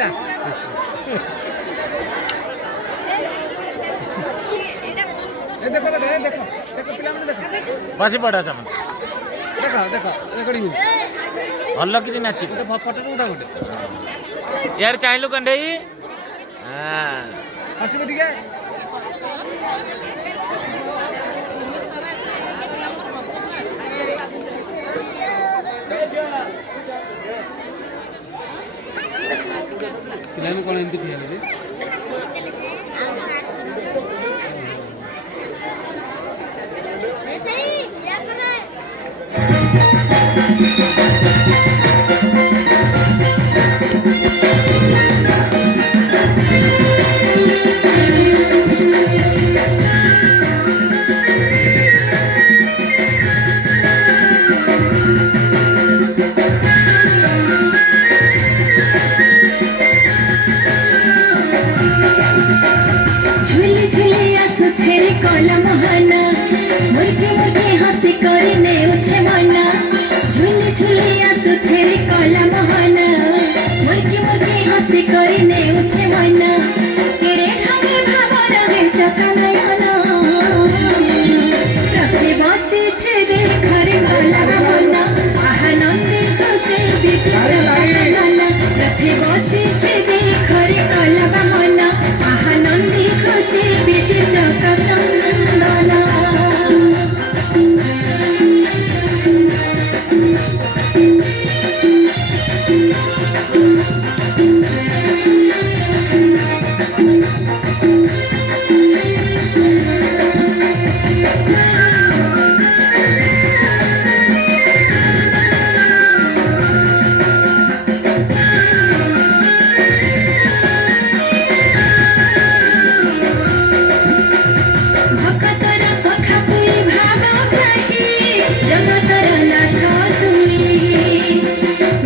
जा देखो देखो देखो देखो पिला माने देखो बसी पड़ा सब देखो देखो रेकॉर्डिंग भल कि नाची गोटे फोटो उठा गोटे यार चाहलु कंडेई हां आसिबो टिके पिलानु कोन एंती थिया ले झूले झूले आसो छेरे कला महाना मुर्गे मुर्गे हंसी करे ने उछे मना झूले झूले आसो छेरे कला महाना मुर्गे मुर्गे हंसी करे ने उछे मना केरे ढंगे भावा रहे चकनयना रखे बसे छेरे घरे कला महाना आनंदे खुशी बिचे चकनना रखे बसे छेरे घरे कला महाना आनंदे खुशी बिचे चकनना भक्तर सखा पुई भागा कही जगतर नाथ तुई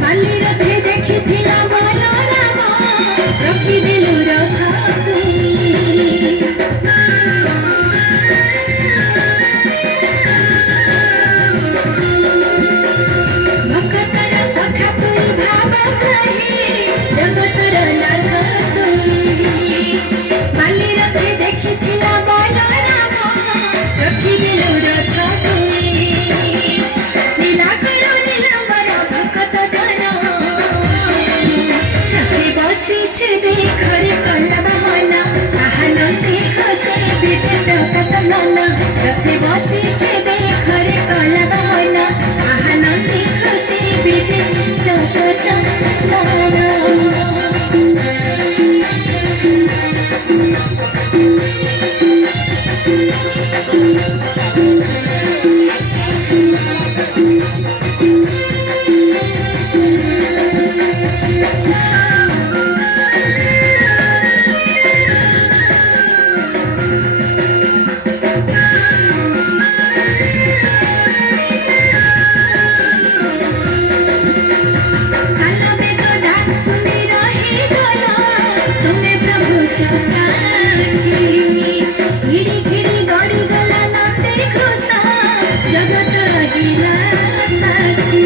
बाली रथे देखी थिला बलराम रखी दिलु रखा तुई भक्तर सखा पुई भागा कही जगतर नाथ तुई बाली रथे देखी थिला बलराम रखी दिलु रखा तुई नीला करो नीलांबर भक्त जन रखे बसी छे घरे कला बहाना आनंदे खुशी बिचे चौका चंदना रखे बसी छे घरे कला बहाना आनंदे खुशी बिचे चौका चंदना साला में तो डाक सुनी रही गला तुम्हें प्रभु चौकाकी गिरी गिरी गड़ी गला नंदे खुशा जगत गिला साथी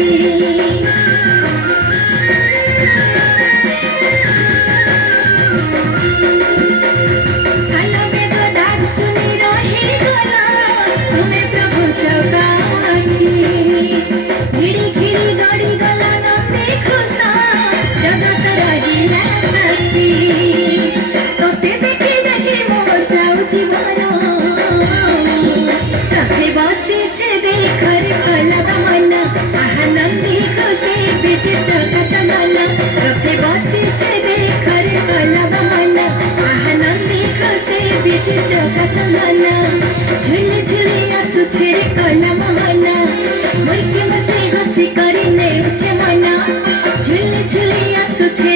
साला में तो डाक सुनी रही गला तुम्हें प्रभु चौकाकी गिरी गिरी गड़ी गला नंदे खुशा जगत गिला साथी तोते देखी देखी मोह जाऊ जीवन रखे बसी छे घरे कला बहाना आनंदी खुशी बिचे चौका चंदना रखे बसी छे घरे कला बहाना आनंदी खुशी बिचे चौका चंदना झूले झूले आसु छेरे कला महाना मुर्गे मुर्गे हंसी करे ने उछे मना झूले झूले आसु छे